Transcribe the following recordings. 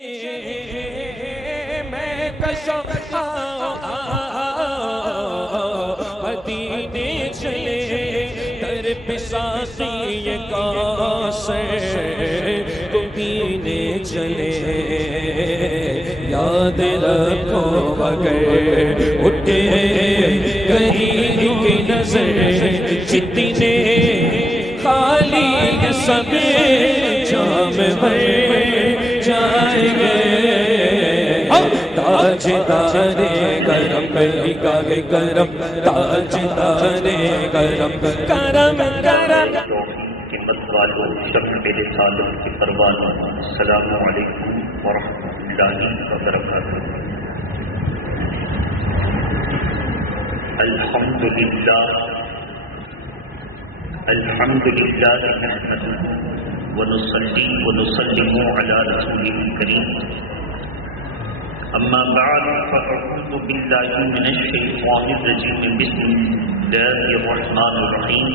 میں کشم مدینے چلے در پساسی کاسر تو پینے چلے یاد رکھو اگر اٹھے کہیں کی نظر جتنے خالی سب جام بھر جائیں گے تاجدار کرم نگاہ کرم تاجدار کرم کرم کرم قیمت والوں شب میرے سالوں کے پروانوں السلام علیکم ورحمۃ اللہ وبرکاتہ۔ الحمد للہ نحمده ونصلي ونسلم على رسوله الكريم اما بعد فاعوذ بالله من الشيطان الرجيم بسم الله الرحمن الرحيم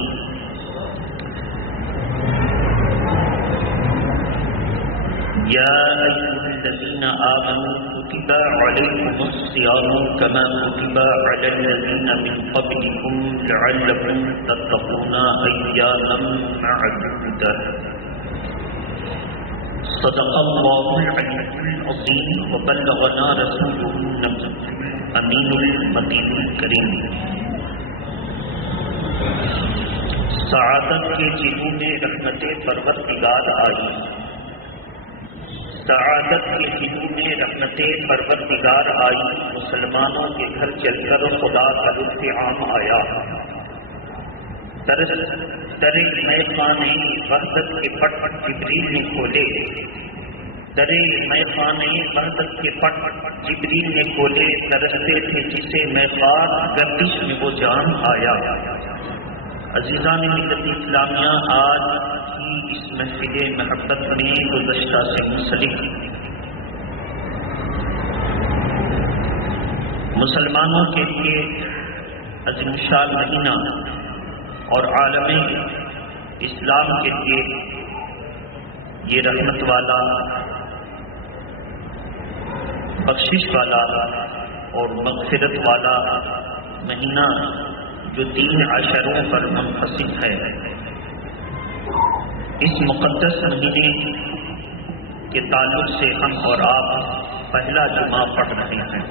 يا أيها الذين آمنوا كتب عليكم الصيام كما كتب على الذين من قبلكم لعلكم تتقون أياما معدودة صدق الله العلي العظيم وبلغنا رسوله النبي الأمين المتين الكريم۔ سعادت کے جلووں میں رحمت پروردگار آئی، سعادت کے دلوں میں رحمت پروردگار آئی، مسلمانوں کے گھر چل کر خدا کا لطف عام آیا۔ در میخانے وحدت کے پٹ جبریل نے کھولے، در میخانے وحدت کے پٹ جبریل نے کھولے، ترستے تھے جسے میخار گردش میں وہ جان آیا۔ عزیزان ملت اسلامیہ، آج کی اس محفل محبت میں گزشتہ سے منسلک مسلمانوں کے لیے عظیم الشان مہینہ اور عالم اسلام کے لیے یہ رحمت والا، بخشش والا اور مغفرت والا مہینہ جو 3 عشروں پر منحصر ہے، اس مقدس مہینے کے تعلق سے ہم اور آپ پہلا جمعہ پڑھ رہے ہیں۔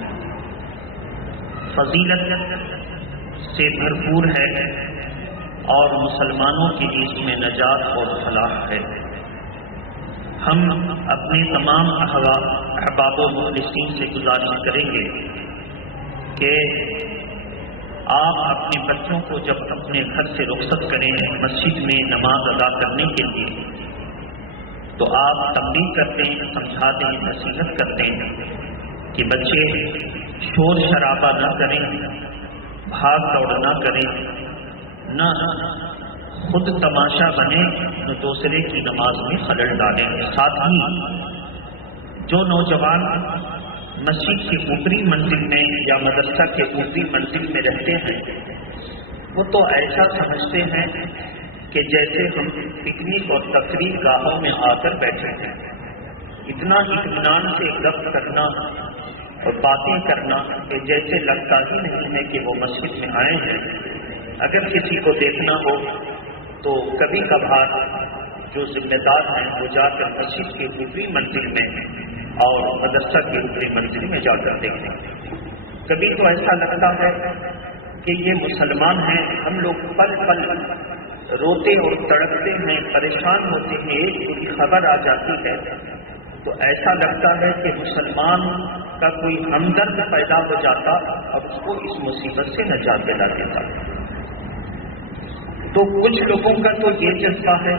فضیلت سے بھرپور ہے اور مسلمانوں کے لیے اس میں نجات اور فلاح ہے۔ ہم اپنے تمام احباب و مخلصین سے گزارش کریں گے کہ آپ اپنے بچوں کو جب اپنے گھر سے رخصت کریں مسجد میں نماز ادا کرنے کے لیے، تو آپ تنبیہ کرتے ہیں، سمجھا دیں، نصیحت کرتے ہیں کہ بچے شور شرابہ نہ کریں، بھاگ دوڑ نہ کریں، نہ خود تماشا بنے، نہ دوسرے کی نماز میں خلل ڈالیں۔ ساتھ ہی جو نوجوان مسجد کی اوپری منزل میں یا مدرسہ کے اوپری منزل میں رہتے ہیں، وہ تو ایسا سمجھتے ہیں کہ جیسے ہم پکنک اور تفریح گاہوں میں آ کر بیٹھے ہیں۔ اتنا اطمینان سے گپ کرنا اور باتیں کرنا کہ جیسے لگتا ہی نہیں ہے کہ وہ مسجد میں آئے ہیں۔ اگر کسی کو دیکھنا ہو تو کبھی کبھار جو ذمہ دار ہیں وہ جا کر مسجد کے اوپری منزل میں اور مدرسہ کی اوپری منزل میں جا کر دیکھیں۔ کبھی تو ایسا لگتا ہے کہ یہ مسلمان ہیں، ہم لوگ پل پل روتے اور تڑپتے ہیں، پریشان ہوتے ہیں، ایک کوئی خبر آ جاتی ہے تو ایسا لگتا ہے کہ مسلمان کا کوئی ہمدرد پیدا ہو جاتا اور اس کو اس مصیبت سے نجات دلا دیتا۔ تو کچھ لوگوں کا تو یہ جذبہ ہے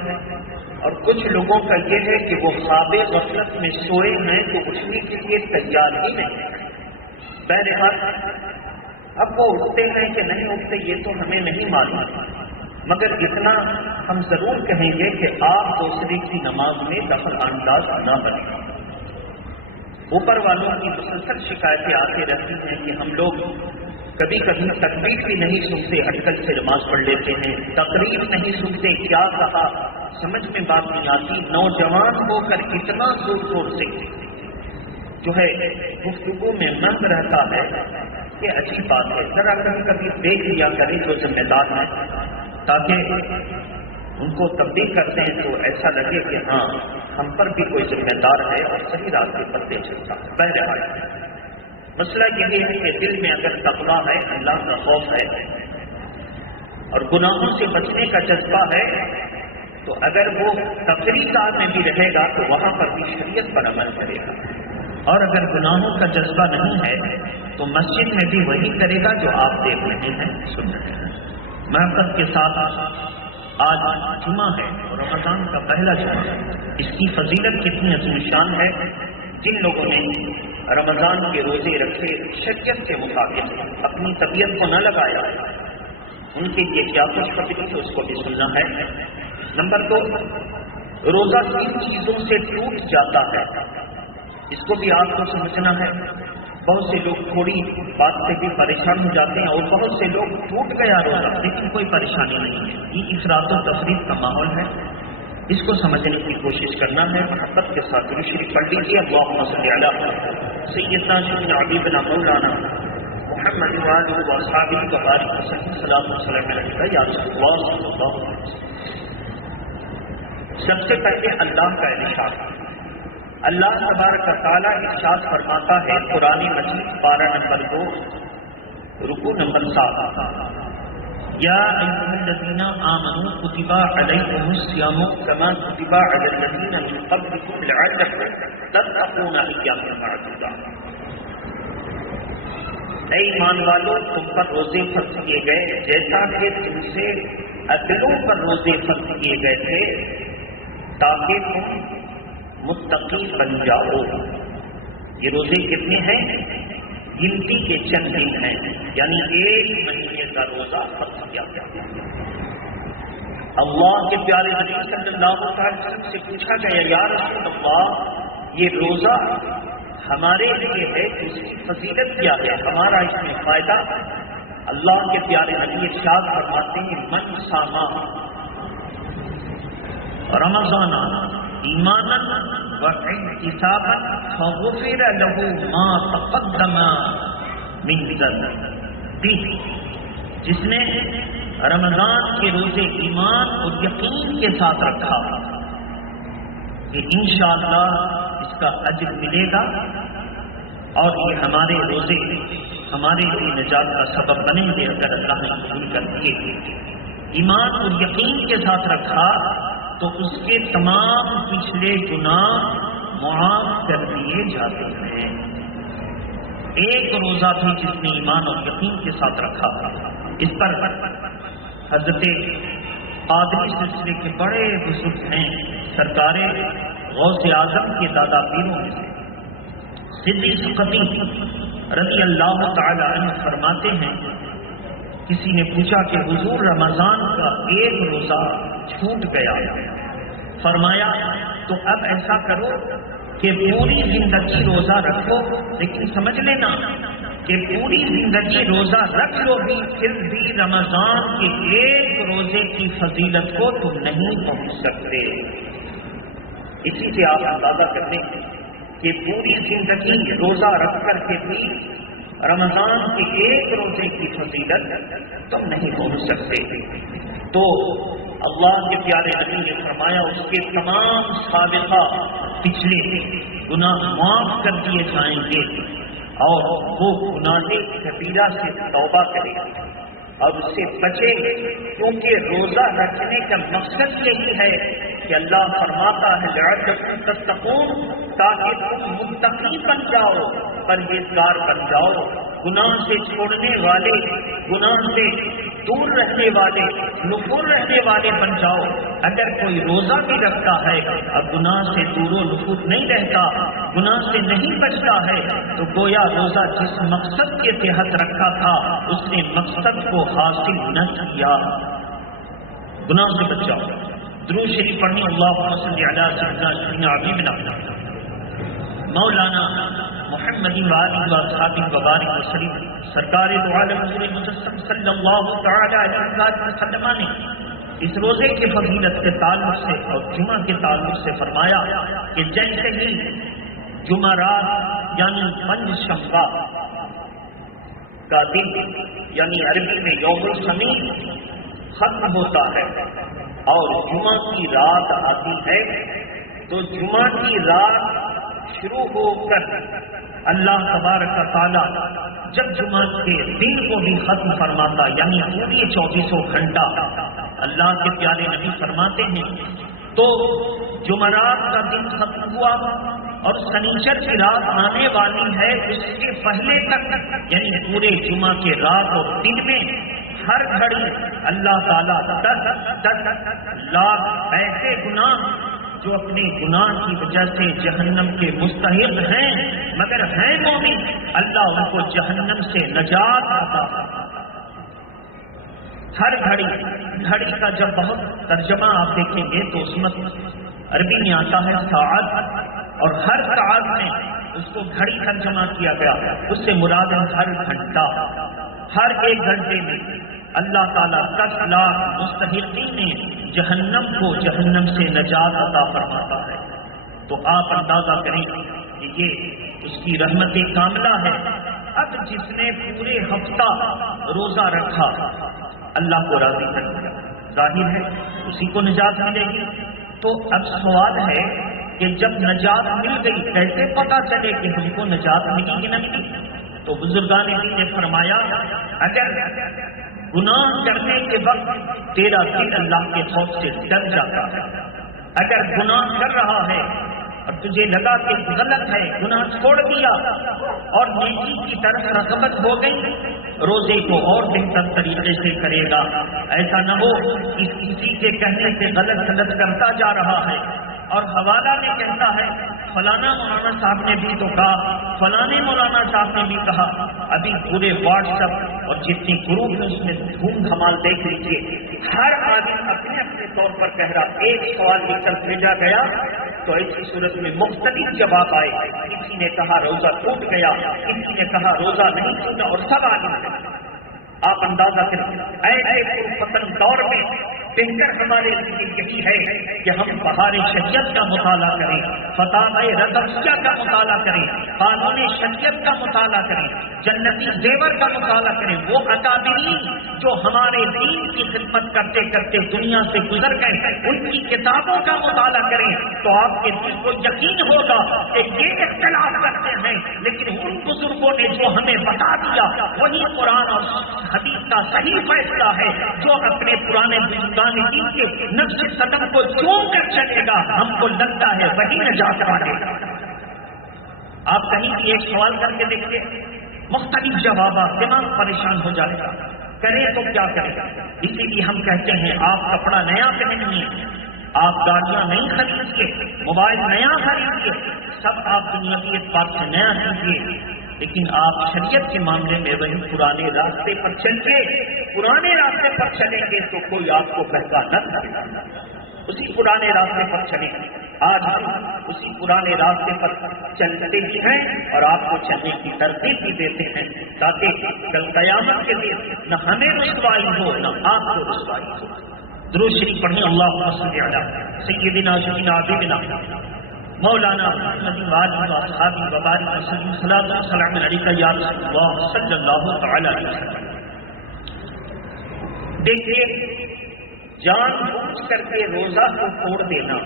اور کچھ لوگوں کا یہ ہے کہ وہ خواب غفلت میں سوئے ہیں تو اٹھنے کے لیے تیار ہی نہیں۔ بہرحال اب وہ اٹھتے ہیں کہ نہیں اٹھتے یہ تو ہمیں نہیں معلوم، مگر اتنا ہم ضرور کہیں گے کہ آپ دوسرے کی نماز میں دخل انداز نہ بنیں۔ اوپر والوں کی مسلسل شکایتیں آتی رہتی ہیں کہ ہم لوگ کبھی کبھی تکبیر بھی نہیں سنتے، اٹکل سے نماز پڑھ لیتے ہیں، تقریر نہیں سنتے، کیا کہا سمجھ میں بات نہیں آتی۔ نوجوان ہو کر اتنا زور زور سے جو ہے گفتگو میں مند رہتا ہے، یہ اچھی بات ہے. ذرا کبھی کبھی دیکھ لیا کریں جو ذمہ دار ہیں، تاکہ ان کو تبدیل کرتے ہیں تو ایسا لگے کہ ہاں ہم پر بھی کوئی ذمہ دار ہے اور صحیح راستے پر دے چلتا ہے. بہرحال مسئلہ یہ ہے کہ دل میں اگر تقویٰ ہے، اللہ کا خوف ہے اور گناہوں سے بچنے کا جذبہ ہے، تو اگر وہ تفریح کار میں بھی رہے گا تو وہاں پر بھی شریعت پر عمل کرے گا. اور اگر گناہوں کا جذبہ نہیں ہے تو مسجد میں بھی وہی کرے گا جو آپ دیکھ رہے ہیں، سن رہے ہیں. محبت کے ساتھ آج جمعہ ہے اور رمضان کا پہلا جمعہ ہے. اس کی فضیلت کتنی عظیم شان ہے. جن لوگوں نے رمضان کے روزے رکھے، شریعت کے مطابق اپنی طبیعت کو نہ لگایا، ان کے لیے کیا خوشخبری ہے اس کو بھی سننا ہے. نمبر 2، روزہ 3 چیزوں سے ٹوٹ جاتا ہے، اس کو بھی آپ کو سمجھنا ہے. بہت سے لوگ تھوڑی بات سے بھی پریشان ہو جاتے ہیں اور بہت سے لوگ ٹوٹ گیا روزہ لیکن کوئی پریشانی نہیں ہے. یہ افراط و تفریح کا ماحول ہے، اس کو سمجھنے کی کوشش کرنا ہے. محبت کے ساتھ درود شریف پڑھ لیجیے. اللہم صلی علی سیدنا شیخنا حبیبنا مولانا محمد وآلہ واصحابہ وبارک وسلم. صلاۃ و سلام علیہ یا رسول اللہ صلی اللہ علیہ وسلم. سب سے پہلے اللہ کا ارشاد. اللہ تبارک و تعالیٰ ارشاد فرماتا ہے قرآن مجید 12 نمبر 2 رکوع نمبر 7، یا ایھا الذین آمنوا کتب علیکم الصیام کما کتب علی الذین من قبلکم لعلکم تتقون ایاما معدودات. اے ایمان والو، تم پر روزے فرض کیے گئے جیسا کہ تم سے اگلوں پر روزے فرض کیے گئے تھے تاکہ تم متقی بن جاؤ. یہ روزے کتنے ہیں؟ گنتی کے چند دن ہیں، یعنی 1 مہینے کا روزہ فرض کیا گیا. اللہ کے پیارے نبی صلی اللہ علیہ وسلم سے پوچھا گیا یا رسول اللہ، یہ روزہ ہمارے لیے ہے، اس کی فضیلت کیا ہے، ہمارا اس میں فائدہ؟ اللہ کے پیارے نبی ارشاد فرماتے ہیں من صاما رمضان ایمانا واحتسابا فغفر له ما تقدم من ذنبه. جس نے رمضان کے روزے ایمان اور یقین کے ساتھ رکھا کہ انشاءاللہ اس کا اجر ملے گا اور یہ ہمارے روزے ہمارے لیے نجات کا سبب بنیں گے اگر اللہ نے قبول کر دیے. ایمان اور یقین کے ساتھ رکھا تو اس کے تمام پچھلے گناہ معاف کر دیے جاتے ہیں. ایک روزہ بھی جس نے ایمان اور یقین کے ساتھ رکھا. اس پر حضرت قادری سلسلے کے بڑے بزرگ ہیں، سرکار غوث اعظم کے دادا پیروں میں سے سدی سقطی رضی اللہ تعالی عنہ فرماتے ہیں کسی نے پوچھا کہ حضور رمضان کا 1 روزہ چھوٹ گیا. فرمایا تو اب ایسا کرو کہ پوری زندگی روزہ رکھو، لیکن سمجھ لینا کہ پوری زندگی روزہ رکھ لو بھی پھر بھی رمضان کے 1 روزے کی فضیلت کو تم نہیں پہنچ سکتے. اسی سے آپ اندازہ کر لیں کہ پوری زندگی روزہ رکھ کر کے بھی رمضان کے 1 روزے کی فضیلت تم نہیں پہنچ سکتے. تو اللہ کے پیارے نبی نے فرمایا اس کے تمام سابقہ پچھلے گناہ معاف کر دیے جائیں گے اور وہ گناہ کبیرہ سے توبہ کرے اور اس سے بچے، کیونکہ روزہ رکھنے کا مقصد یہی ہے کہ اللہ فرماتا ہے لعلکم تتقون، تاکہ تم متقی بن جاؤ، پرہیزگار بن جاؤ، گناہ سے چھوڑنے والے، گناہ سے دور رہنے والے، نفور رہنے والے بن جاؤ. اگر کوئی روزہ بھی رکھتا ہے اور گناہ سے دور و نفور نہیں رہتا، گناہ سے نہیں بچتا ہے، تو گویا روزہ جس مقصد کے تحت رکھا تھا اس نے مقصد کو حاصل نہ کیا. گناہ سے بچ جاؤ. درود شریف پڑھنی. اللہم صلی علی سیدنا شیخنا حبیبنا مولانا محمد وآلہ واصحابہ وبارک وسلم. سرکار دو عالم حضور مجسم صلی اللہ تعالی علیہ وسلم نے اس روزے کے فضیلت کے تعلق سے اور جمعہ کے تعلق سے فرمایا کہ جیسے ہی جمعرات یعنی پنجشنبہ کا دن یعنی عربی میں یوم الخمیس ختم ہوتا ہے اور جمعہ کی رات آتی ہے، تو جمعہ کی رات شروع ہو کر اللہ تبارک تعالیٰ جب جمعہ کے دن کو بھی ختم فرماتا، یعنی پوری 24 گھنٹہ اللہ کے پیارے نبی فرماتے ہیں، تو جمعرات کا دن ختم ہوا اور سنیچر کی رات آنے والی ہے، اس کے پہلے تک یعنی پورے جمعہ کے رات اور دن میں ہر گھڑی اللہ تعالیٰ 10 لاکھ ایسے گناہ جو اپنے گناہ کی وجہ سے جہنم کے مستحق ہیں مگر ہیں مومن، اللہ ان کو جہنم سے نجات عطا فرماتا۔ ہر گھڑی کا جب بہت ترجمہ آپ دیکھیں گے تو اس میں عربی میں آتا ہے ساعت، اور ہر ساعت میں اس کو گھڑی ترجمہ کیا گیا، اس سے مراد ہے ہر گھنٹہ، ہر ایک گھنٹے میں اللہ تعالیٰ 10 لاکھ مستحقین جہنم کو جہنم سے نجات عطا فرماتا ہے۔ تو آپ اندازہ کریں کہ یہ اس کی رحمت کاملہ ہے۔ اب جس نے پورے ہفتہ روزہ رکھا اللہ کو راضی کر دیا، ظاہر ہے اسی کو نجات ملے گی۔ تو اب سوال ہے کہ جب نجات مل گئی کیسے پتا چلے کہ ہم کو نجات ملی کہ نہ ملی؟ تو بزرگان دین نے فرمایا اگر گناہ کرنے کے وقت تیرا دل اللہ کے خوف سے ڈر جاتا ہے، اگر گناہ کر رہا ہے اور تجھے لگا کہ غلط ہے، گناہ چھوڑ دیا اور نیکی کی طرف رغبت ہو گئی، روزے کو اور بہتر طریقے سے کرے گا۔ ایسا نہ ہو کہ کسی کے کہنے سے غلط کرتا جا رہا ہے اور حوالہ میں کہتا ہے فلانا مولانا صاحب نے بھی تو کہا، فلانے مولانا صاحب نے بھی کہا۔ ابھی پورے واٹس ایپ اور جتنی گروپ ہیں اس میں دھوم دھمال دیکھ لیجیے، ہر آدمی اپنے اپنے طور پر کہہ رہا۔ ایک سوال لکھ کر بھیجا گیا تو ایسی صورت میں مختلف جواب آئے، کسی نے کہا روزہ ٹوٹ گیا، کسی نے کہا روزہ نہیں ٹوٹا، اور سب آدمی آپ اندازہ کریں ایسے پسند دور میں بہتر ہمارے لیے یہی ہے کہ ہم بہار شریعت کا مطالعہ کریں، فتاوی رضویہ کا مطالعہ کریں، قانون شریعت کا مطالعہ کریں، جنتی زیور کا مطالعہ کریں۔ وہ اکابرین جو ہمارے دین کی خدمت کرتے کرتے دنیا سے گزر گئے ان کی کتابوں کا مطالعہ کریں تو آپ کے دل کو یقین ہوگا کہ یہ اختلاف کرتے ہیں لیکن ان بزرگوں نے جو ہمیں بتا دیا وہی قرآن اور حدیث کا صحیح فیصلہ ہے۔ جو اپنے پرانے بزرگان دین کے نقش قدم کو چوم کر چلے گا ہم کو لگتا ہے وہی نجات پائے گا۔ آپ کہیں بھی ایک سوال کر کے دیکھتے مختلف جوابات، دماغ پریشان ہو جائے گا، کریں تو کیا کریں؟ اسی لیے ہم کہتے ہیں آپ کپڑا نیا پہنیے، آپ گاڑیاں نہیں خریدیے، موبائل نیا خریدیے، سب آپ دنیا کی اس بات سے نیا کیجیے، لیکن آپ شریعت کے معاملے میں وہی پرانے راستے پر چلیے۔ پرانے راستے پر چلیں گے تو کوئی آپ کو بہکا نہ کرے، اسی پرانے راستے پر چلیں گے۔ آج ہم اسی پرانے راستے پر چلتے ہی ہیں اور آپ کو چلنے کی ترغیب بھی دیتے ہیں تاکہ کل قیامت کے دن نہ ہمیں رسوائی ہو نہ آپ کو رسوائی ہو۔ درود شریف پڑھیں، اللہم صلی علی سیدنا سیدنا حبیبنا مولانا محمد وآلہ وصحبہ وبارک وسلم، صلاۃ و سلام علیک یا رسول اللہ صلی اللہ تعالی علیہ وسلم۔ دیکھیے جان بوجھ کر کے روزہ کو توڑ دینا،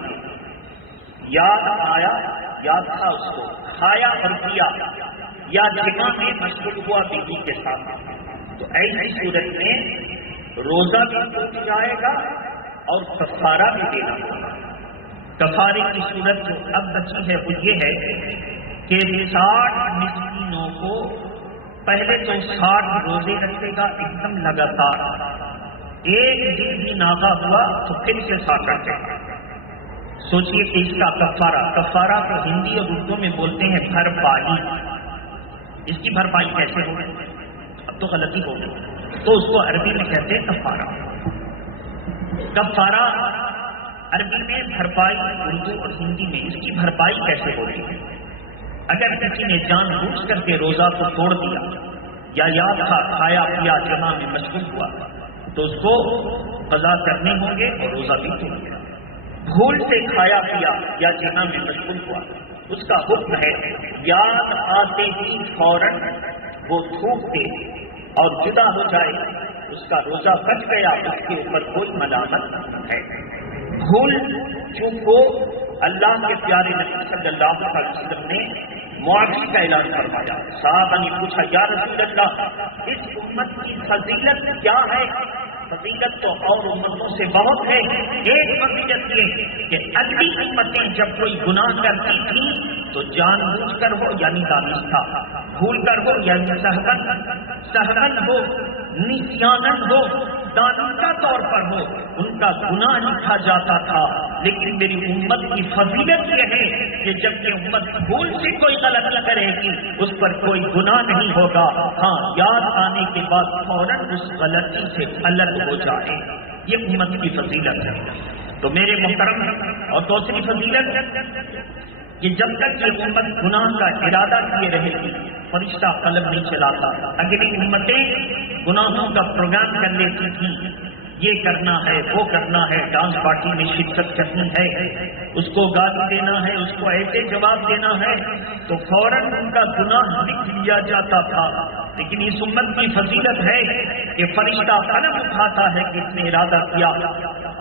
یاد آیا، یاد تھا اس کو، کھایا اور پیا یا جماع میں مشغول ہوا بیوی کے ساتھ، تو ایسی صورت میں روزہ بھی ٹوٹ جائے گا اور کفارہ بھی دینا ہوگا۔ کفارے کی صورت جو اب بچی ہے وہ یہ ہے کہ 60 مسکینوں کو پہلے تو 60 روزے رکھے گا ایک دم لگاتار، ایک دن بھی ناغا ہوا تو پھر سے 60 رکھے گا۔ سوچئے کہ اس کا کفارہ کو ہندی اور اردو میں بولتے ہیں بھرپائی۔ اس کی بھرپائی کیسے ہوگی؟ اب تو غلطی ہو گئی، تو اس کو عربی میں کہتے ہیں کفارہ۔ کفارہ عربی میں بھرپائی، اردو اور ہندی میں اس کی بھرپائی کیسے ہوتی ہے؟ اگر کسی نے جان بوجھ کر کے روزہ کو توڑ دیا یا یاد تھا کھایا پیا جماع میں مشغول ہوا تو اس کو قضا کرنے ہوں گے اور روزہ بھی توڑ گیا۔ بھول سے کھایا پیا یا جماع میں مشغول ہوا اس کا حکم ہے یاد آتے ہی فوراً وہ تھوک دے اور جدا ہو جائے، اس کا روزہ بچ گیا، اس کے اوپر کوئی ملامت نہیں ہے۔ بھول چوک کو اللہ کے پیارے نبی صلی اللہ علیہ وسلم نے معافی کا اعلان فرمایا۔ صحابہ نے پوچھا یا رسول اللہ اس امت کی فضیلت کیا ہے؟ فضیلت تو اور امتوں سے بہت ہے، ایک فضیلت یہ کہ اگلی امتیں جب کوئی گناہ کرتی تھیں تو جان بوجھ کر ہو یعنی دانستہ، بھول کر ہو یعنی سہون ہو، نسیانن ہو، دانستہ طور پر ہو، ان کا گناہ لکھا جاتا تھا۔ لیکن میری امت کی فضیلت یہ ہے کہ جب یہ امت بھول سے کوئی غلط نہ کرے گی اس پر کوئی گناہ نہیں ہوگا، ہاں یاد آنے کے بعد فوراً اس غلطی سے الگ ہو جائے، یہ امت کی فضیلت ہے۔ تو میرے محترم اور دوسری فضیلت کہ جب تک یہ امت گناہ کا ارادہ کیے رہے گی فرشتہ قلم نہیں چلاتا۔ اگلی امتیں گناہوں کا پروگرام کر لیتی تھیں، یہ کرنا ہے وہ کرنا ہے، ڈانس پارٹی میں شرکت کرنی ہے، اس کو گالی دینا ہے، اس کو ایسے جواب دینا ہے، تو فوراً ان کا گناہ لکھ لیا جاتا تھا۔ لیکن اس امت کی فضیلت ہے کہ فرشتہ قلم اٹھاتا ہے کہ اس نے ارادہ کیا،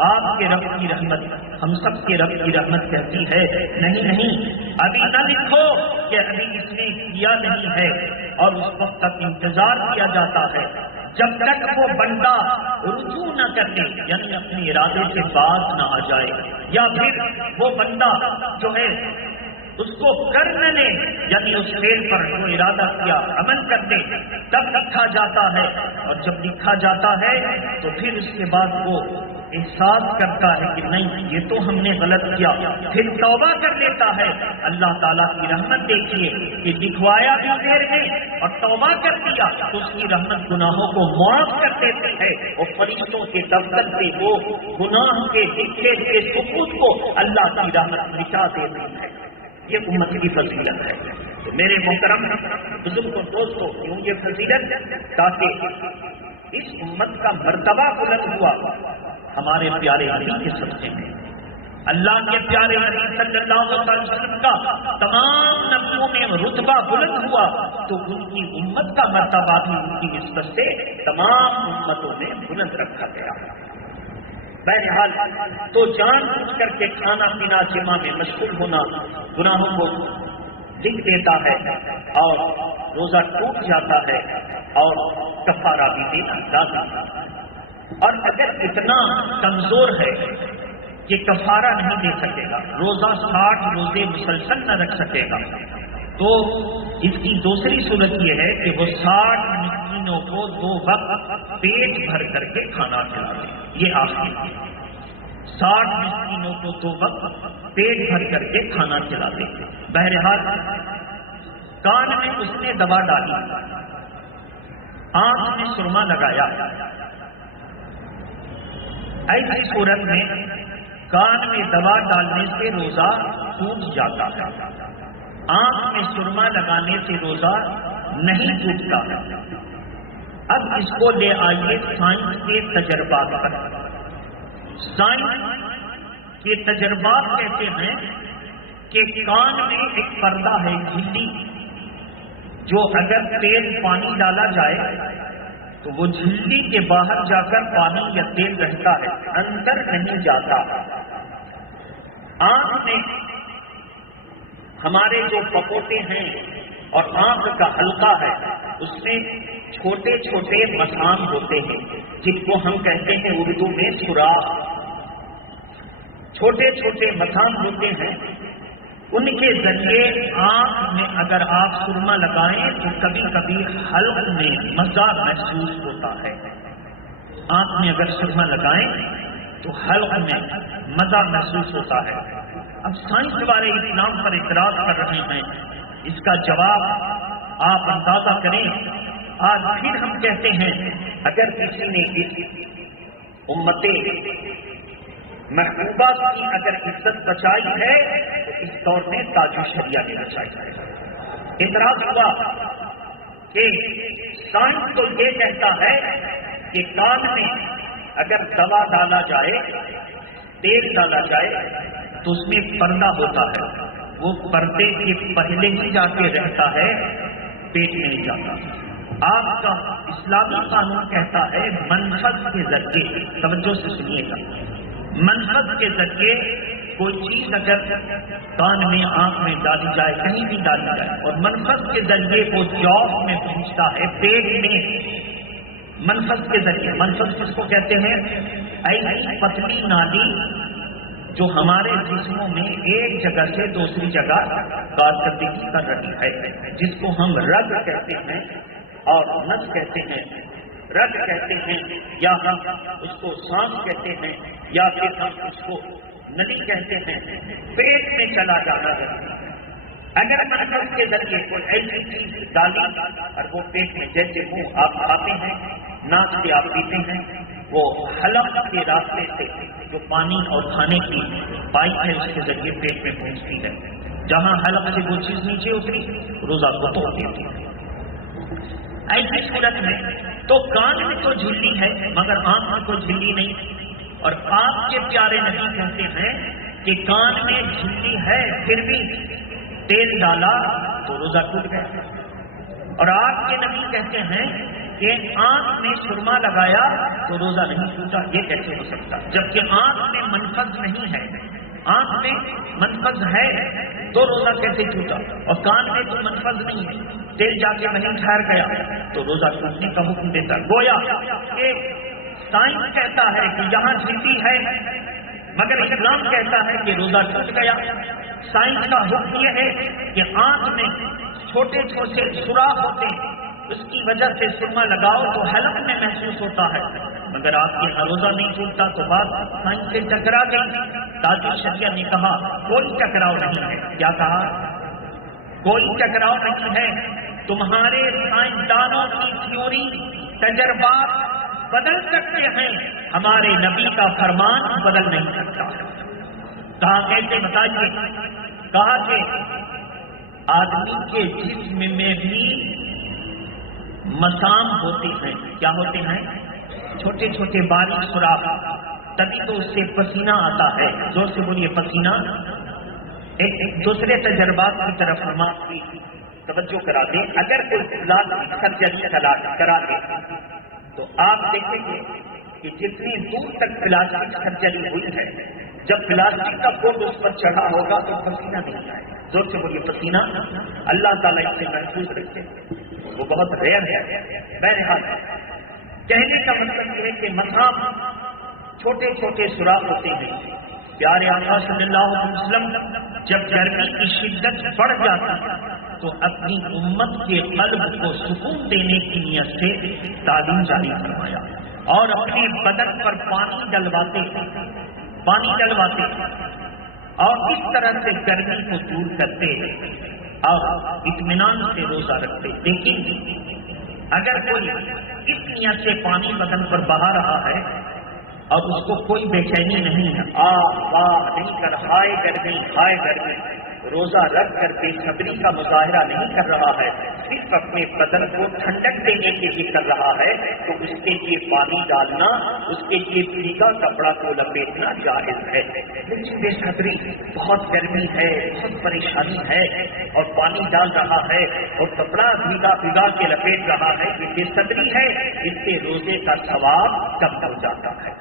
آپ کے رب کی رحمت، ہم سب کے رب کی رحمت کہتی ہے نہیں ابھی نہ لکھو کہ ابھی اس نے کیا نہیں ہے، اور اس وقت تک انتظار کیا جاتا ہے جب تک وہ بندہ رجوع نہ کر لے، یعنی اپنے ارادے سے باز نہ آ جائے، یا پھر وہ بندہ جو ہے اس کو کر نہ لے، یعنی اس فعل پر جو ارادہ کیا عمل کر دے، تب لکھا جاتا ہے۔ اور جب لکھا جاتا ہے تو پھر اس کے بعد وہ احساس کرتا ہے کہ نہیں یہ تو ہم نے غلط کیا، پھر توبہ کر لیتا ہے۔ اللہ تعالیٰ کی رحمت دیکھیے کہ لکھوایا بھی دیر میں اور توبہ کر دیا تو اس کی رحمت گناہوں کو معاف کر دیتی ہے، اور فرشتوں کے دفتر سے وہ گناہ کے لکھے ہوئے ثبوت کو اللہ کی رحمت مٹا دیتی ہے۔ یہ امت کی فضیلت ہے۔ تو میرے محترم بزرگوں دوستوں، کیوں یہ فضیلت؟ تاکہ اس امت کا مرتبہ بلند ہوا ہمارے پیارے نبی کے صدقے میں۔ اللہ کے پیارے نبی صلی اللہ علیہ وسلم کا تمام نبیوں میں رتبہ بلند ہوا تو ان کی امت کا مرتبہ بھی ان کی نسبت سے تمام امتوں میں بلند رکھا گیا۔ بہرحال تو جان بوجھ کر کے کھانا پینا جمع میں مشغول ہونا گناہوں کو لکھ دیتا ہے اور روزہ ٹوٹ جاتا ہے اور کفارہ بھی دینا لازم ہے۔ اور اگر اتنا کمزور ہے کہ کفارہ نہیں دے سکے گا، روزہ 60 روزے مسلسل نہ رکھ سکے گا، تو اس کی دوسری صورت یہ ہے کہ وہ 60 مسکینوں کو 2 وقت پیٹ بھر کر کے کھانا کھلا دے۔ یہ آخری 60 مسکینوں کو 2 وقت پیٹ بھر کر کے کھانا کھلا دے۔ بہرحال کان میں اس نے دوا ڈالی، آنکھ میں سرما لگایا، ایسی صورت میں کان میں دوا ڈالنے سے روزہ ٹوٹ جاتا ہے، آنکھ میں سرما لگانے سے روزہ نہیں ٹوٹتا ہے۔ اب اس کو لے آئیے سائنس کے تجربات پر۔ سائنس کے تجربات کہتے ہیں کہ کان میں ایک پردہ ہے، جھلی، جو اگر تیل پانی ڈالا جائے تو وہ جھلی کے باہر جا کر پانی یا تیل رہتا ہے، اندر نہیں جاتا۔ آنکھ میں ہمارے جو پپوتے ہیں اور آنکھ کا حلقہ ہے اس میں چھوٹے چھوٹے مسام ہوتے ہیں جن کو ہم کہتے ہیں اردو میں سوراخ۔ چھوٹے چھوٹے مسام ہوتے ہیں، ان کے ذریعے آنکھ میں اگر آپ سرما لگائیں تو کبھی کبھی حلق میں مزہ محسوس ہوتا ہے۔ آنکھ میں اگر سرما لگائیں تو حلق میں مزہ محسوس ہوتا ہے۔ اب سائنس والے اسلام پر اعتراض کر رہے ہیں، اس کا جواب آپ اندازہ کریں۔ آج پھر ہم کہتے ہیں اگر کسی نے امت محبوبہ کی اگر عزت بچائی ہے تو اس دور میں تاج شریعہ نے بچائی ہے۔ اعتراض ہوا کہ سائنس تو یہ کہتا ہے کہ کان میں اگر دوا ڈالا جائے، تیل ڈالا جائے تو اس میں پردہ ہوتا ہے، وہ پردے کے پہلے ہی جا کے رہتا ہے، پیٹ میں نہیں جاتا۔ آپ کا اسلامی قانون کہتا ہے منفذ کے ذریعے، توجہ سے سنیے گا، منفذ کے ذریعے کوئی چیز اگر کان میں، آنکھ میں ڈالی جائے، کہیں بھی ڈالی جائے، اور منفذ کے ذریعے وہ جوف میں پہنچتا ہے، پیٹ میں، منفذ کے ذریعے۔ منفذ کس کو کہتے ہیں؟ ایسی پتلی نالی جو ہمارے جسموں میں ایک جگہ سے دوسری جگہ کارکردگی کر رہی ہے، جس کو ہم رگ کہتے ہیں اور نس کہتے ہیں، رگ کہتے ہیں، یا ہم اس کو سانس کہتے ہیں، یا پھر ہم اس کو نلی کہتے ہیں۔ پیٹ میں چلا جانا ہے۔ اگر منفذ کے ذریعے کوئی ایسی چیز ڈالی اور وہ پیٹ میں، جیسے منہ آپ کھاتے ہیں، ناک سے آپ پیتے ہیں، وہ حلق کے راستے سے جو پانی اور کھانے کی پائپ ہے اس کے ذریعے پیٹ میں پہنچتی ہے، جہاں حلق سے وہ چیز نیچے اتری روزہ کو توڑ دیتی ہے۔ ایسی صورت میں تو کان میں تو جھلی ہے مگر آنکھ میں کوئی جھلی نہیں، اور آپ کے پیارے نبی کہتے ہیں کہ کان میں جھلی ہے پھر بھی تیل ڈالا تو روزہ ٹوٹ گیا، اور آپ کے نبی کہتے ہیں کہ آنکھ میں سرما لگایا تو روزہ نہیں ٹوٹا۔ یہ کیسے ہو سکتا؟ جبکہ آنکھ میں منفذ نہیں ہے، آنکھ میں منفذ ہے تو روزہ کیسے ٹوٹا؟ اور کان میں تو منفذ نہیں ہے، تیل جا کے وہیں ٹھہر گیا تو روزہ ٹوٹنے کا حکم دیتا۔ گویا کہ سائنس کہتا ہے کہ یہاں جھلی ہے مگر اسلام کہتا ہے کہ روزہ ٹوٹ گیا۔ سائنس کا حکم یہ ہے کہ آنکھ میں چھوٹے چھوٹے سوراخ ہوتے ہیں، اس کی وجہ سے سرما لگاؤ تو حلق میں محسوس ہوتا ہے، مگر آپ کے یہاں روزہ نہیں ٹوٹتا، تو بات سائنس سے ٹکرا گئی۔ تاج شریعہ نے کہا کوئی ٹکراؤ نہیں ہے۔ کیا کہا؟ کوئی ٹکراؤ نہیں ہے، تمہارے سائنسدانوں کی تھیوری، تجربات بدل سکتے ہیں، ہمارے نبی کا فرمان بدل نہیں سکتا۔ کہا کیسے؟ بتائیے۔ کہا کہ آدمی کے جسم میں بھی مسام ہوتے ہیں۔ کیا ہوتے ہیں؟ چھوٹے چھوٹے باریک سوراخ، تبھی تو اس سے پسینہ آتا ہے۔ زور سے بولیے پسینہ۔ ایک دوسرے تجربات کی طرف ہم آپ کی توجہ کرا دیں۔ اگر کوئی پلاسٹک سرجری کرا دے تو آپ دیکھیں گے کہ جتنی دور تک پلاسٹک سرجری ہوئی ہے، جب پلاسٹک کا کوٹ اس پر چڑھا ہوگا تو پسینہ نہیں آئے۔ زور سے بولیے پسینہ۔ اللہ تعالیٰ اس سے محفوظ رکھے، وہ بہت ریئر ہے۔ بہرحال کہنے کا مطلب یہ ہے کہ مسام چھوٹے چھوٹے سوراخ ہوتے ہیں۔ پیارے آقا صلی اللہ علیہ وسلم جب گرمی کی شدت بڑھ جاتی تو اپنی امت کے قلب کو سکون دینے کی نیت سے تعلیم جاری فرمایا اور اپنے بدن پر پانی ڈلواتے اور اس طرح سے گرمی کو دور کرتے اور اطمینان سے روزہ رکھتے۔ لیکن اگر کوئی اس نیت سے پانی بدن پر بہا رہا ہے اور اس کو کوئی بے چینی نہیں ہے، نہیں کر ہائے گرمی، روزہ رکھ کر بے صبری کا مظاہرہ نہیں کر رہا ہے، صرف اپنے بدن کو ٹھنڈک دینے کے لیے کر رہا ہے، تو اس کے لیے پانی ڈالنا، اس کے لیے بھیگا کپڑا کو لپیٹنا جائز ہے۔ لیکن بے صبری، بہت گرمی ہے، بہت پریشانی ہے اور پانی ڈال رہا ہے اور کپڑا بھیگا کے لپیٹ رہا ہے، یہ بے صبری ہے، اس سے روزے کا ثواب کم ہو جاتا ہے۔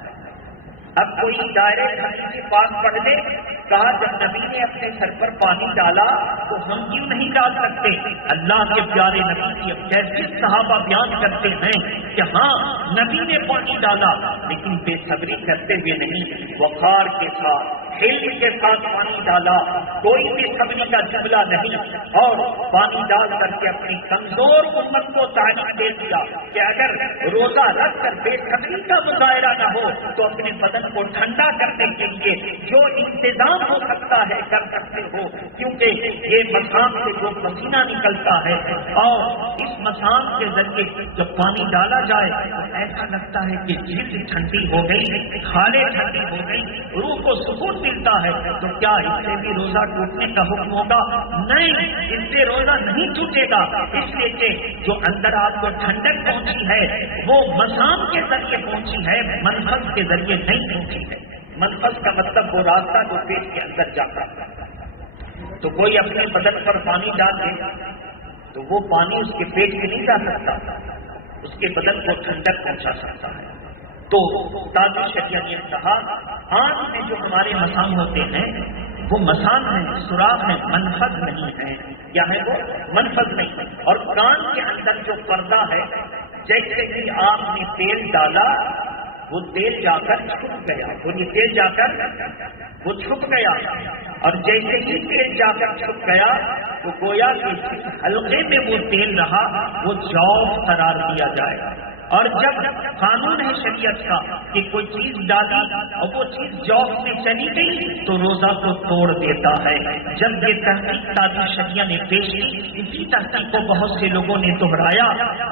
اب کوئی ڈائریکٹ حدیث کے پاس پڑھ لے، کہا جب نبی نے اپنے سر پر پانی ڈالا تو ہم کیوں نہیں ڈال سکتے؟ اللہ کے پیارے نبی کی کیسے صحابہ بیان کرتے ہیں کہ ہاں نبی نے پانی ڈالا لیکن بے صبری کرتے ہوئے نہیں، وقار کے ساتھ، حلم کے ساتھ پانی ڈالا، کوئی بے صبری کا جملہ نہیں، اور پانی ڈال کر کے اپنی کمزور امت کو تعلیم دے دیا کہ اگر روزہ رکھ کر بے صبری کا مظاہرہ نہ ہو تو اپنے بدن کو ٹھنڈا کرنے کے لیے جو انتظام ہو سکتا ہے کر سکتے ہو، کیونکہ یہ مسام سے جو پسینہ نکلتا ہے اور اس مسام کے ذریعے جب پانی ڈالا جائے تو ایسا لگتا ہے کہ جلد ٹھنڈی ہو گئی، کھالیں ٹھنڈی ہو گئی، روح کو سکون ملتا ہے، تو کیا اس سے بھی روزہ ٹوٹنے کا حکم ہوگا؟ نہیں، اس سے روزہ نہیں ٹوٹے گا، اس لیے کہ جو اندر آپ کو ٹھنڈک پہنچی ہے وہ مسام کے ذریعے پہنچی ہے، منفذ کے ذریعے نہیں پہنچی ہے۔ منفذ کا مطلب وہ راستہ جو پیٹ کے اندر جاتا ہے۔ تو کوئی اپنے بدن پر پانی ڈال دے تو وہ پانی اس کے پیٹ میں نہیں جا سکتا، اس کے بدن کو ٹھنڈک پہنچا سکتا ہے۔ تو تازی شریعت نے کہا آنکھ میں جو ہمارے مسام ہوتے ہیں وہ مسام ہیں، سوراخ ہیں، منفذ نہیں ہے۔ کیا ہے وہ؟ منفذ نہیں۔ اور کان کے اندر جو پردہ ہے، جیسے کہ آپ نے تیل ڈالا وہ تیل جا کر چھپ گیا، وہ تیل جا کر وہ چھپ گیا، اور جیسے ہی تیل جا کر چھپ گیا تو گویا کہ جس حلقے میں وہ تیل رہا وہ جوف قرار دیا جائے گا۔ اور جب قانون ہے شریعت کا کہ کوئی چیز ڈالی اور وہ چیز جوف میں چلی گئی تو روزہ کو توڑ دیتا ہے۔ جب یہ تحقیق تازی شریعہ نے پیش کی، اسی تحقیق کو بہت سے لوگوں نے دہرایا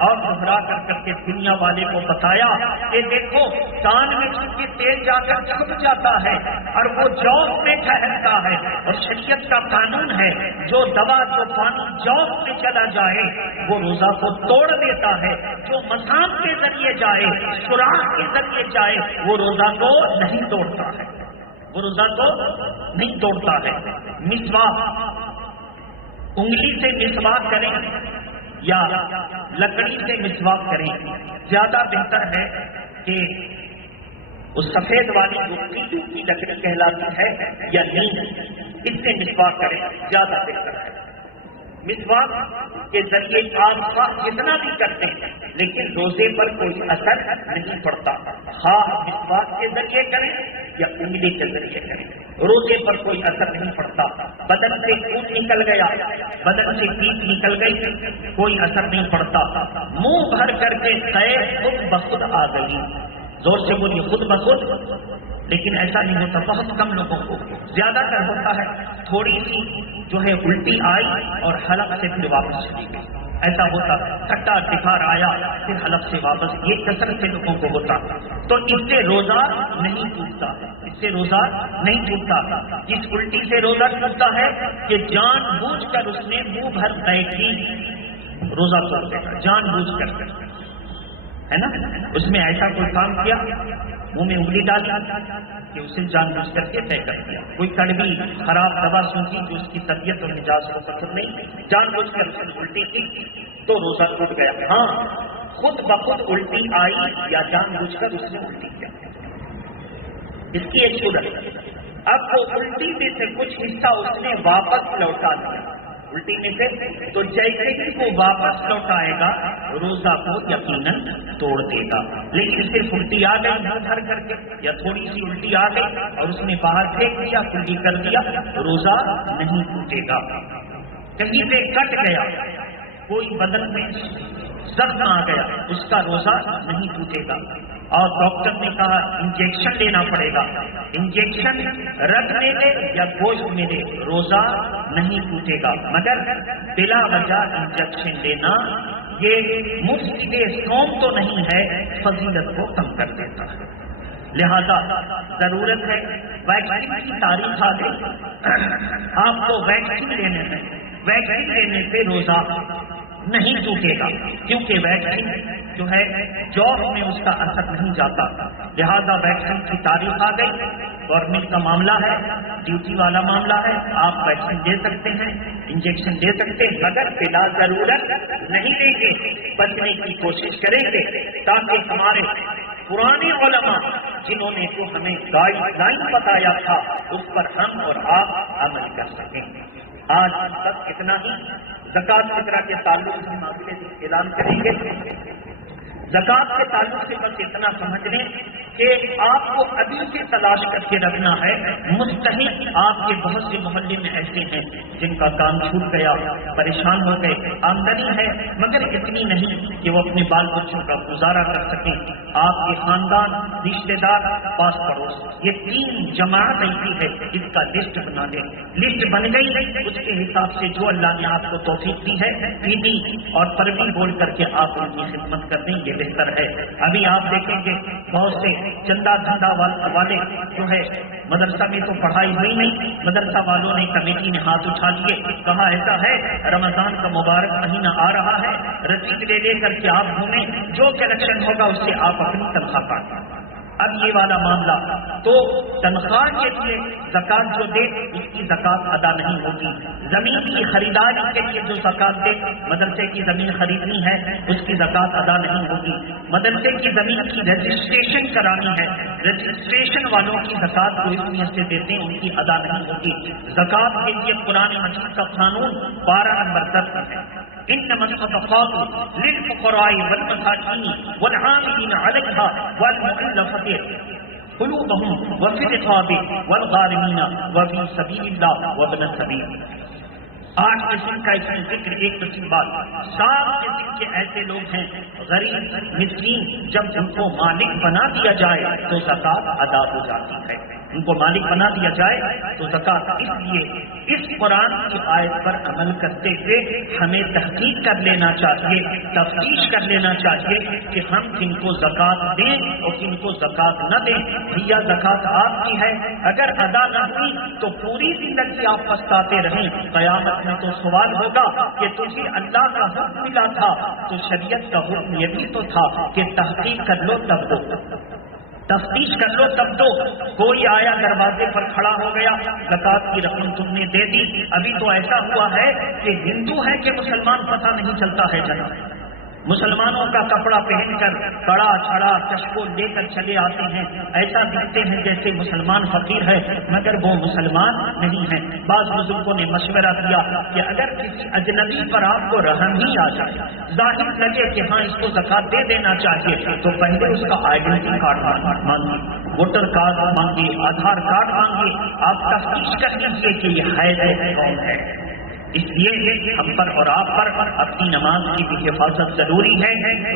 اور دہرا کر کے دنیا والے کو بتایا کہ دیکھو کان میں چونکہ تیل جا کر چھپ جاتا ہے اور وہ جوف میں ٹھہرتا ہے، اور شریعت کا قانون ہے جو دوا جو پانی جوف میں چلا جائے وہ روزہ کو توڑ دیتا ہے، جو مسام کے ذریعے جائے، سوراخ کے ذریعے جائے، وہ روزہ کو نہیں توڑتا ہے، وہ روزہ کو نہیں توڑتا ہے۔ مسواک، انگلی سے مسواک کریں یا لکڑی سے مسواک کریں، زیادہ بہتر ہے کہ اس سفید والی جو پیٹو کی لکڑی کہلاتی ہے یا نیم، اس سے مسواک کریں، زیادہ بہتر ہے۔ مسواک کے ذریعے آپ صاف جتنا بھی کرتے ہیں لیکن روزے پر کوئی اثر نہیں پڑتا، خواہ مسواک کے ذریعے کریں یا انگلی کے ذریعے کریں، روزے پر کوئی اثر نہیں پڑتا۔ بدن سے خون نکل گیا، بدن سے پیپ نکل گئی، کوئی اثر نہیں پڑتا۔ منہ بھر کر کے قے خود بخود آ گئی، زور سے بولیے خود بخود، لیکن ایسا نہیں ہوتا، بہت کم لوگوں کو، زیادہ تر ہوتا ہے تھوڑی سی جو ہے الٹی آئی اور حلق سے پھر واپس چلی گئی، ایسا ہوتا، کھٹا بخار آیا پھر حلق سے واپس، یہ کثرت سے لوگوں کو ہوتا۔ تو اس سے روزہ نہیں ٹوٹتا، اس سے روزہ نہیں ٹوٹتا۔ اس الٹی سے روزہ ٹوٹتا ہے کہ جان بوجھ کر اس نے منہ بھر بیٹھی، روزہ توڑ دے گا، جان بوجھ کر، ہے نا، اس میں ایسا کوئی کام کیا، منہ میں انگلی ڈالی کہ اسے جان بوجھ کر کے طے کر دیا، کوئی کڑوی خراب دوا سوچی جو اس کی طبیعت اور مزاج کو پسند نہیں، جان بوجھ کر اس نے الٹی کی تو روزہ ٹوٹ گیا۔ ہاں خود بخود الٹی آئی یا جان بوجھ کر اس نے الٹی کیا، اس کی ایک صورت۔ اب وہ الٹی میں سے کچھ حصہ اس نے واپس لوٹا دیا، الٹی میں سے، تو جیسے ہی وہ واپس لوٹائے گا روزہ کو یقیناً توڑ دے گا۔ لیکن صرف الٹی آ گئی منہ بھر کر کے یا تھوڑی سی الٹی آ گئی اور اس نے باہر پھینک دیا، کلی کر دیا، روزہ نہیں ٹوٹے گا۔ کہیں سے کٹ گیا، کوئی بدن میں زخم آ گیا، اس کا روزہ نہیں ٹوٹے گا۔ اور ڈاکٹر نے کہا انجیکشن لینا پڑے گا، انجیکشن رگ میں لے یا گوشت میں لے، روزہ نہیں ٹوٹے گا، مگر بلا وجہ انجیکشن لینا یہ مفسد صوم تو نہیں ہے، فضیلت کو کم کر دیتا ہے۔ لہذا ضرورت ہے، ویکسین کی تاریخ آ گئی، آپ کو ویکسین لینے میں، ویکسین لینے سے روزہ نہیں ٹوٹے گا، کیونکہ ویکسین جو ہے جوف میں اس کا اثر نہیں جاتا۔ لہذا ویکسین کی تاریخ آ گئی، گورنمنٹ کا معاملہ ہے، ڈیوٹی والا معاملہ ہے، آپ ویکسین دے سکتے ہیں، انجیکشن دے سکتے ہیں، مگر بلا ضرورت نہیں لیں گے، بچنے کی کوشش کریں گے تاکہ ہمارے پرانے علماء جنہوں نے جو ہمیں گائیڈ لائن بتایا تھا اس پر ہم اور آپ عمل کر سکیں۔ آج بس اتنا ہی۔ زکوٰۃ فطرہ کے تعلق سے معاملے اعلان کریں گے۔ زکوٰۃ کے تعلق سے بس اتنا سمجھ لیں کہ آپ کو ابھی سے تلاش کر کے رکھنا ہے، مستحق آپ کے بہت سے محلے میں ایسے ہیں جن کا کام چھوٹ گیا، پریشان ہو گئے، آمدنی ہے مگر اتنی نہیں کہ وہ اپنے بال بچوں کا گزارا کر سکیں۔ آپ کے خاندان، رشتے دار، پاس پڑوس، یہ 3 جماعت ایسی ہے جس کا لسٹ بنا لیں۔ لسٹ بن گئی، اس کے حساب سے جو اللہ نے آپ کو توفیق دی ہے عیدی اور پروی بول کر کے آپ ان کی خدمت کر دیں، یہ بہتر ہے۔ ابھی آپ دیکھیں گے بہت سے چندہ دھندا والے جو ہے مدرسہ میں تو پڑھائی ہوئی نہیں، مدرسہ والوں نے کمیٹی نے ہاتھ اٹھا لیے، کہا ایسا ہے رمضان کا مبارک مہینہ آ رہا ہے، رسید لے کر کے آپ گھومیں، جو کلیکشن ہوگا اس سے آپ اپنی تنخواہ کاٹیں۔ اب یہ والا معاملہ تو تنخواہ کے لیے زکات جو دے اس کی زکات ادا نہیں ہوگی. زمین کی خریداری کے لیے جو زکات دے، مدرسے کی زمین خریدنی ہے اس کی زکات ادا نہیں ہوگی. مدرسے کی زمین کی رجسٹریشن کرانی ہے، رجسٹریشن والوں کی زکات جو اس میں سے دیتے ہیں ان کی ادا نہیں ہوگی. زکات کے لیے قرآن مجید کا قانون 12 نمبر 10 ہے. انما الصدقات للفقراء والمساکین والعاملین علیہا والمؤلفۃ قلوبهم وفی الرقاب والغارمین وفی سبیل اللہ وابن السبیل. 8 قسم کا اس میں ذکر، ایک قسم بعد 7 قسم کے ایسے لوگ ہیں غریب مسکین، جب ان کو مالک بنا دیا جائے تو زکات ادا ہو جاتی ہے. ان کو مالک بنا دیا جائے تو زکات. اس لیے اس قرآن کی آیت پر عمل کرتے ہوئے ہمیں تحقیق کر لینا چاہیے، تفتیش کر لینا چاہیے کہ ہم کن کو زکات دیں اور کن کو زکات نہ دیں. بھیا زکات آپ کی ہے، اگر ادا نہ ہوئی تو پوری زندگی آپ پچھتاتے رہیں. قیامت میں تو سوال ہوگا کہ تجھے اللہ کا حکم ملا تھا تو شریعت کا حکم یہ بھی تو تھا کہ تحقیق کر لو تب دو، تفتیش کر لو تب دو. کوئی آیا دروازے پر کھڑا ہو گیا، زکات کی رقم تم نے دے دی. ابھی تو ایسا ہوا ہے کہ ہندو ہے کہ مسلمان پتہ نہیں چلتا ہے. جناب مسلمانوں کا کپڑا پہن کر کڑا چھڑا چشکو لے کر چلے آتے ہیں، ایسا دکھتے ہیں جیسے مسلمان فقیر ہے مگر وہ مسلمان نہیں ہے. بعض بزرگوں نے مشورہ دیا کہ اگر کسی اجنبی پر آپ کو رحم ہی آ جائے، ظاہر لگے کہ ہاں اس کو زکات دے دینا چاہیے، تو پہلے اس کا آئیڈینٹی کارڈ مانگیے، ووٹر کارڈ مانگیے، آدھار کارڈ مانگیے. آپ تفتیش کر لیجیے کہ یہ ہے کون ہے. اس لیے ہم پر اور آپ پر اپنی نماز کی بھی حفاظت ضروری ہے،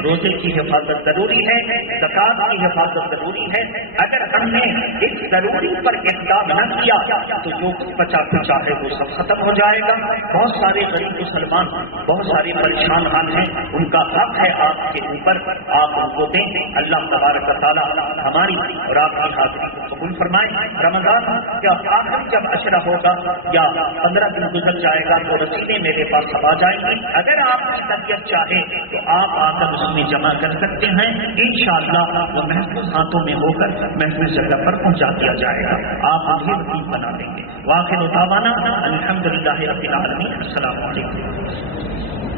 روزے کی حفاظت ضروری ہے، زکات کی حفاظت ضروری ہے. اگر ہم نے اس ضروری پر اقدام نہ کیا تو جو کچھ بچا کچا ہے وہ سب ختم ہو جائے گا. بہت سارے غریب مسلمان بہت سارے پریشان حال ہیں، ان کا حق ہے آپ کے اوپر، آپ ان کو دیں. اللہ تبارک تعالیٰ ہماری اور آپ کی حاضری کو قبول فرمائے. رمضان کا آخر جب عشرہ ہوگا یا 15 دن گزر جائے گا تو رسیدیں میرے پاس اب آ جائیں گی. اگر آپ کی طبیعت چاہے تو آپ آ کر اس میں جمع کر سکتے ہیں. انشاءاللہ وہ محفوظ ہاتھوں میں ہو کر محفوظ جگہ پر پہنچا دیا جائے گا. آپ بھی نصیب بنا دیں گے. واخر دعوانا الحمدللہ رب العالمین. السلام علیکم.